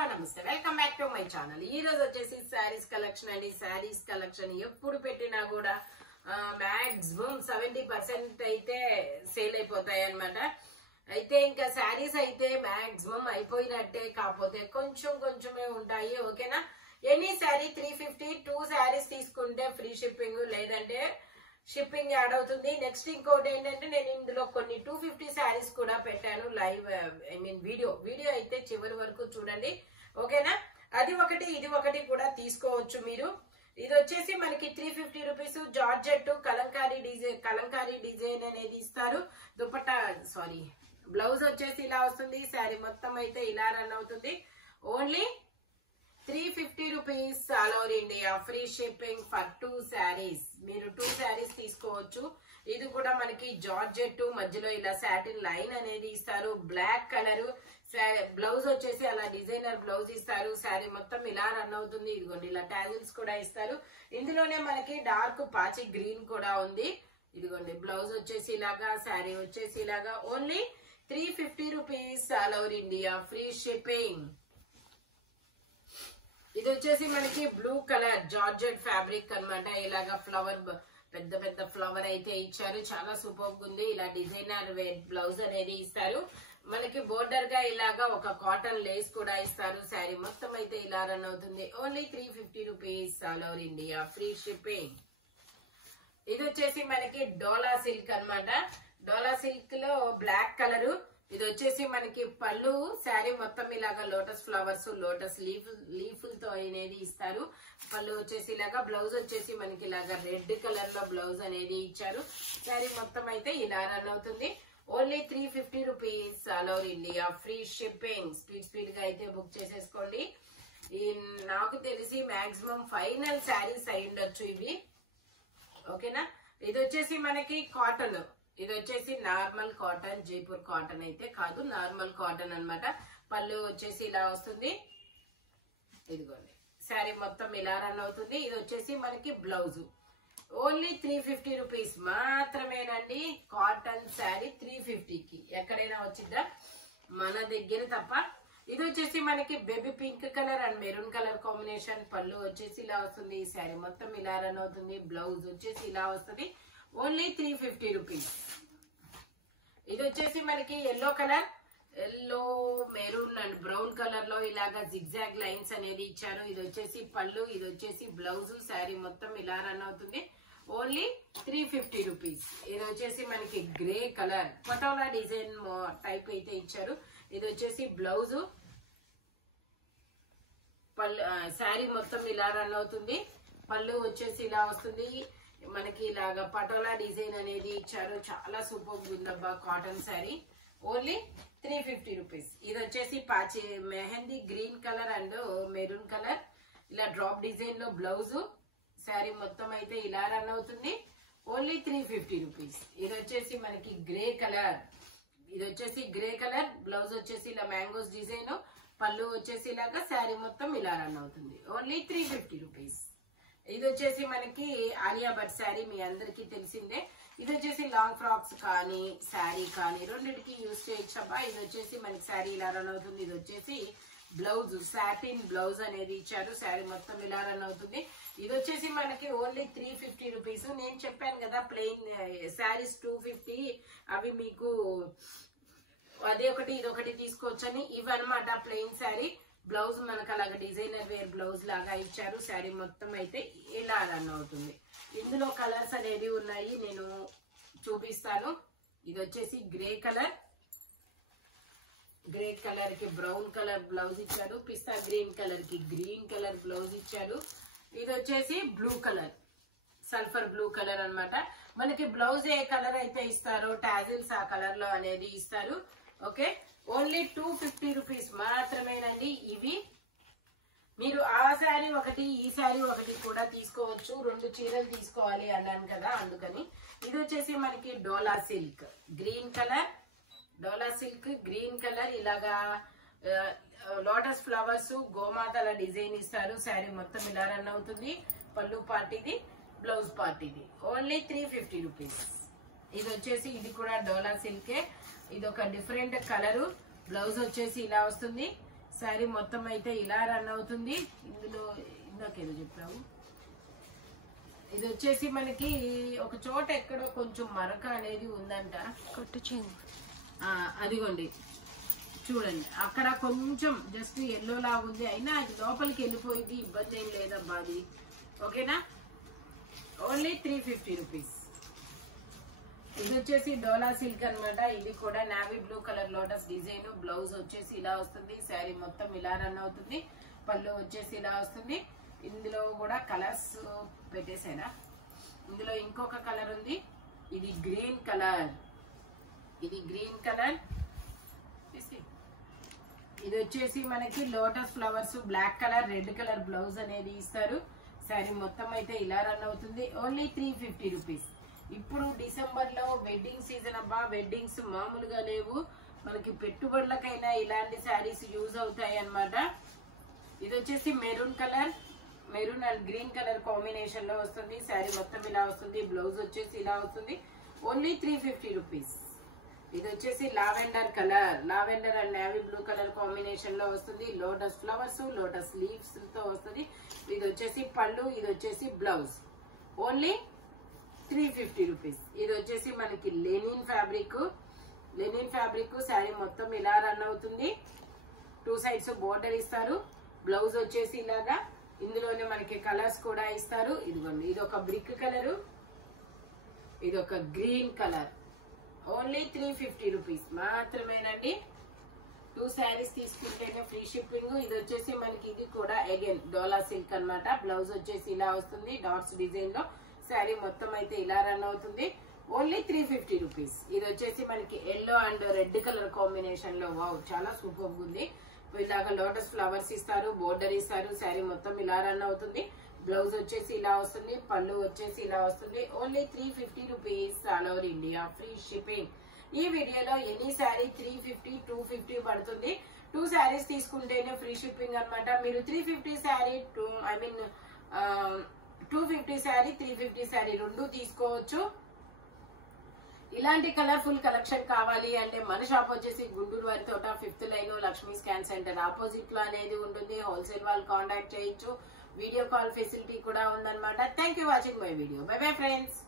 Hello నమస్తే, welcome back to my channel. ఈ రోజు వచ్చేసి శారీస్ కలెక్షన్ అండి. శారీస్ కలెక్షన్ ఎప్పుడు పెట్టినా కూడా మాక్సిమం 70% అయితే సేల్ అయిపోతాయి అనమాట. అయితే ఇంకా శారీస్ అయితే మాక్సిమం అయిపోయినట్టే, కాకపోతే కొంచెమే ఉంటాయి. ఓకేనా? ఎనీ శారీ 350, 2 శారీస్ తీసుకుంటే ఫ్రీ షిప్పింగ్, లేదంటే షిప్పింగ్ యాడ్ అవుతుంది. నెక్స్ట్ ఇంకోటి ఏంటంటే, నేను ఇందులో కొన్ని 250 శారీస్ కూడా పెట్టాను లైవ్, వీడియో అయితే చివరి వరకు చూడండి. ఓకేనా? అది ఒకటి ఇది ఒకటి కూడా తీసుకోవచ్చు మీరు. ఇది వచ్చేసి మనకి 350 రూపీస్. జార్జెట్ కలంకారీ డిజైన్ అనేది ఇస్తారు. దుపట్టా బ్లౌజ్ వచ్చేసి ఇలా వస్తుంది. శారీ మొత్తం అయితే ఇలా రన్ అవుతుంది. Only 350 rupees all over India. Free shipping for 2 saris. మీరు 2 శారీస్ తీసుకోవచ్చు. ఇది కూడా మనకి జార్జెట్ మధ్యలో ఇలా సాటిన్ లైన్ అనేది ఇస్తారు. బ్లాక్ కలర్ బ్లౌజ్ వచ్చేసి అలా డిజైనర్ బ్లౌజ్ ఇస్తారు. శారీ మొత్తం ఇలా రన్ అవుతుంది. ఇదిగోండి ఇలా టాజిల్స్ కూడా ఇస్తారు. ఇందులోనే మనకి డార్క్ పాచి గ్రీన్ కూడా ఉంది. ఇదిగోండి బ్లౌజ్ వచ్చేసి ఇలాగా, శారీ వచ్చేసి ఇలాగా. Only 350 rupees all over India. Free shipping. ఇది వచ్చేసి మనకి బ్లూ కలర్ జార్జెట్ ఫ్యాబ్రిక్ అన్నమాట. ఇలాగా ఫ్లవర్, పెద్ద ఫ్లవర్ అయితే ఇచ్చారు. చాలా సూపర్ ఉంది. ఇలా డిజైనర్ బ్లౌజ్ అనేది ఇస్తారు. మనకి బోర్డర్ గా ఇలాగా ఒక కాటన్ లేస్ కూడా ఇస్తారు. శారీ మొత్తం అయితే ఇలా రన్ అవుతుంది. Only 350 rupees all over India. Free shipping. ఇది వచ్చేసి మనకి డోలా సిల్క్ అన్నమాట. డోలా సిల్క్ లో బ్లాక్ కలర్. ఇది వచ్చేసి మనకి పళ్ళు. శారీ మొత్తం ఇలాగా లోటస్ ఫ్లవర్స్, లోటస్ లీఫ్లతో అనేది ఇస్తారు. పళ్ళు వచ్చేసి ఇలాగా, బ్లౌజ్ వచ్చేసి మనకి ఇలాగా రెడ్ కలర్ లో బ్లౌజ్ అనేది ఇచ్చారు. శారీ మొత్తం అయితే ఇలా రన్ అవుతుంది. Only 350 rupees all over India. Free shipping. Speed గా అయితే బుక్ చేసేసుకోండి. నాకు తెలిసి మాక్సిమం ఫైనల్ శారీస్ అయి ఉండొచ్చు ఇవి. ఓకేనా? ఇది వచ్చేసి మనకి కాటన్. ఇది వచ్చేసి నార్మల్ కాటన్, జైపూర్ కాటన్ అయితే కాదు, నార్మల్ కాటన్ అన్నమాట. పళ్ళు వచ్చేసి ఇలా వస్తుంది. ఇదిగోండి శారీ మొత్తం ఇలా రన్ అవుతుంది. ఇది వచ్చేసి మనకి బ్లౌజ్. ఓన్లీ 350 రూపీస్ మాత్రమేనండి. కాటన్ శారీ 350కి ఎక్కడైనా వచ్చిద్దా? మన దగ్గర తప్ప. ఇది వచ్చేసి మనకి baby pink colour and maroon colour combination. పళ్ళు వచ్చేసి ఇలా వస్తుంది. శారీ మొత్తం ఇలా రన్ అవుతుంది. బ్లౌజ్ వచ్చేసి ఇలా వస్తుంది. Only 350 rupees. ఇది వచ్చేసి మనకి yellow colour, yellow maroon and brown colour లో ఇలాగా జిగ్జాగ్ లైన్స్ అనేది ఇచ్చారు. ఇది వచ్చేసి పళ్ళు, ఇది వచ్చేసి బ్లౌజ్. శారీ మొత్తం ఇలా రన్ అవుతుంది. Only 350 rupees. ఇది వచ్చేసి మనకి grey colour patola design type అయితే ఇచ్చారు. ఇది వచ్చేసి బ్లౌజ్. పళ్ళు, శారీ మొత్తం ఇలా రన్ అవుతుంది. పళ్ళు వచ్చేసి ఇలా వస్తుంది. మనకి ఇలాగా పటోలా డిజైన్ అనేది ఇచ్చారు. చాలా సూపర్ ఉందబ్బా కాటన్ శారీ. Only 350 rupees. ఇది వచ్చేసి పాచి mehndi green colour and maroon colour ఇలా డ్రాప్ డిజైన్ లో బ్లౌజ్. శారీ మొత్తం అయితే ఇలా రన్ అవుతుంది. Only 350 rupees. ఇది వచ్చేసి మనకి గ్రే కలర్. ఇది వచ్చేసి గ్రే కలర్, బ్లౌజ్ వచ్చేసి ఇలా మ్యాంగోస్ డిజైన్. పళ్ళు వచ్చేసి ఇలాగా, శారీ మొత్తం ఇలా రన్ అవుతుంది. Only 350 rupees. ఇది వచ్చేసి మనకి ఆలియా భట్ శారీ, మీ అందరికీ తెలిసిందే. ఇది వచ్చేసి లాంగ్ ఫ్రాక్స్ కానీ శారీ కానీ రెండింటికి యూజ్ చేయొచ్చబ్బా. ఇది వచ్చేసి మనకి శారీ ఇలా రన్ అవుతుంది. ఇది వచ్చేసి బ్లౌజ్, సాటిన్ బ్లౌజ్ అనేది ఇచ్చారు. శారీ మొత్తం ఇలా రన్ అవుతుంది. ఇది వచ్చేసి మనకి ఓన్లీ 350 రూపీస్. నేను చెప్పాను కదా ప్లెయిన్ శారీస్ 250, అవి మీకు అదే ఒకటి ఇదొకటి తీసుకోవచ్చని. ఇవన్నమాట ప్లెయిన్ శారీ. బ్లౌజ్ మనకు అలాగ డిజైనర్ వేర్ బ్లౌజ్ లాగా ఇచ్చారు. శారీ మొత్తం అయితే ఇలా రన్ అవుతుంది. ఇందులో కలర్స్ అనేవి ఉన్నాయి, నేను చూపిస్తాను. ఇది వచ్చేసి గ్రే కలర్, గ్రే కలర్ కి బ్రౌన్ కలర్ బ్లౌజ్ ఇచ్చారు. పిస్తా గ్రీన్ కలర్ కి గ్రీన్ కలర్ బ్లౌజ్ ఇచ్చారు. ఇది వచ్చేసి blue colour, sulphur blue colour అన్నమాట. మనకి బ్లౌజ్ ఏ కలర్ అయితే ఇస్తారో టాజిల్స్ ఆ కలర్ లో అనేది ఇస్తారు. ఓకే, ఓన్లీ 250 రూపీస్ మాత్రమేనండి. ఇవి మీరు ఆ శారీ ఒకటి ఈ శారీ ఒకటి కూడా తీసుకోవచ్చు. 2 చీరలు తీసుకోవాలి అన్నాను కదా, అందుకని. ఇది వచ్చేసి మనకి డోలా సిల్క్ గ్రీన్ కలర్, డోలా సిల్క్ గ్రీన్ కలర్. ఇలాగా లోటస్ ఫ్లవర్స్, గోమాతల డిజైన్ ఇస్తారు. శారీ మొత్తం ఇలా రన్ అవుతుంది. పళ్ళు పార్టీది, బ్లౌజ్ పార్టీది. Only 350 rupees. ఇది వచ్చేసి ఇది కూడా డోలా సిల్కే. ఇది ఒక డిఫరెంట్ కలరు. బ్లౌజ్ వచ్చేసి ఇలా వస్తుంది. శారీ మొత్తం అయితే ఇలా రన్ అవుతుంది. ఇందులో ఇందాకేదో చెప్పావు, ఇది వచ్చేసి మనకి ఒక చోట ఎక్కడో కొంచెం మరక అనేది ఉందంట, అదిగోండి చూడండి అక్కడ కొంచెం జస్ట్ ఎల్లో లా ఉంది, అయినా అది లోపలికి వెళ్ళిపోయింది, ఇబ్బంది ఏం లేదబ్బా అది. ఓకేనా, ఓన్లీ 350 రూపీస్. ఇది వచ్చేసి డోలా సిల్క్ అన్నమాట. ఇది కూడా navy blue colour lotus design. Blouse వచ్చేసి ఇలా వస్తుంది, శారీ మొత్తం ఇలా రన్ అవుతుంది, పళ్ళు వచ్చేసి ఇలా వస్తుంది. ఇందులో కూడా కలర్స్ పెట్టేసారా, ఇందులో ఇంకొక కలర్ ఉంది, ఇది గ్రీన్ కలర్, ఇది గ్రీన్ కలర్. ఇది వచ్చేసి మనకి lotus flowers black colour, red colour blouse అనేది ఇస్తారు. శారీ మొత్తం అయితే ఇలా రన్ అవుతుంది, ఓన్లీ 350 రూపీస్. ఇప్పుడు డిసెంబర్ లో వెడ్డింగ్ సీజన్ అబ్బా, వెడ్డింగ్స్ మామూలుగా లేవు, మనకి పెట్టుబడులకైనా ఇలాంటి శారీస్ యూజ్ అవుతాయి అన్నమాట. ఇది వచ్చేసి maroon colour, maroon and green colour combination లో వస్తుంది. శారీ మొత్తం ఇలా వస్తుంది, బ్లౌజ్ వచ్చేసి ఇలా వస్తుంది, ఓన్లీ 350 రూపీస్. ఇది వచ్చేసి lavender colour, lavender and navy blue colour combination లో వస్తుంది. లోటస్ ఫ్లవర్స్, లోటస్ లీవ్స్ తో వస్తుంది. ఇది వచ్చేసి పళ్ళు, ఇది వచ్చేసి బ్లౌజ్, ఓన్లీ 350 రూపీస్. ఇది వచ్చేసి మనకి linen fabric, linen fabric. Sari మొత్తం ఇలా రన్ అవుతుంది, 2 సైడ్స్ బోర్డర్ ఇస్తారు. బ్లౌజ్ వచ్చేసి ఇలాగా, ఇందులోనే మనకి కలర్స్ కూడా ఇస్తారు. ఇదిగోండి, ఇది ఒక బ్రిక్ కలరు, ఇది ఒక గ్రీన్ కలర్, ఓన్లీ 350 రూపీస్ మాత్రమేనండి. 2 శారీస్ తీసుకుంటేనే ఫ్రీ షిప్పింగ్. ఇది వచ్చేసి మనకి ఇది కూడా అగైన్ డోలా సిల్క్ అన్నమాట. బ్లౌజ్ వచ్చేసి ఇలా వస్తుంది, డాట్స్ డిజైన్ లో. శారీ మొత్తం అయితే ఇలా రన్ అవుతుంది, ఓన్లీ 350 రూపీస్. ఇది వచ్చేసి మనకి yellow and red colour combination లో, వావ్ చాలా సూపర్ ఉంది. ఇలాగా లోటస్ ఫ్లవర్స్ ఇస్తారు, బోర్డర్ ఇస్తారు. శారీ మొత్తం ఇలా రన్ అవుతుంది, బ్లౌజ్ వచ్చేసి ఇలా వస్తుంది, పళ్ళు వచ్చేసి ఇలా వస్తుంది, only 350 rupees. All over India free shipping. ఈ వీడియోలో ఎనీ శారీ 350, 250 పడుతుంది. 2 శారీస్ తీసుకుంటేనే ఫ్రీ షిప్పింగ్ అన్నమాట. మీరు 350 శారీ, 250 శారీ, 350 శారీ రెండు తీసుకోవచ్చు. ఇలాంటి కలర్ఫుల్ కలెక్షన్ కావాలి అంటే మన షాప్ వచ్చేసి గుంటూరు వారి తోట 5th line Lakshmi scan centre opposite లో అనేది ఉంటుంది. హోల్సేల్ వాళ్ళు కాంటాక్ట్ చేయొచ్చు, వీడియో కాల్ ఫెసిలిటీ కూడా ఉందన్నమాట. Thank you watching my video. By bye friends.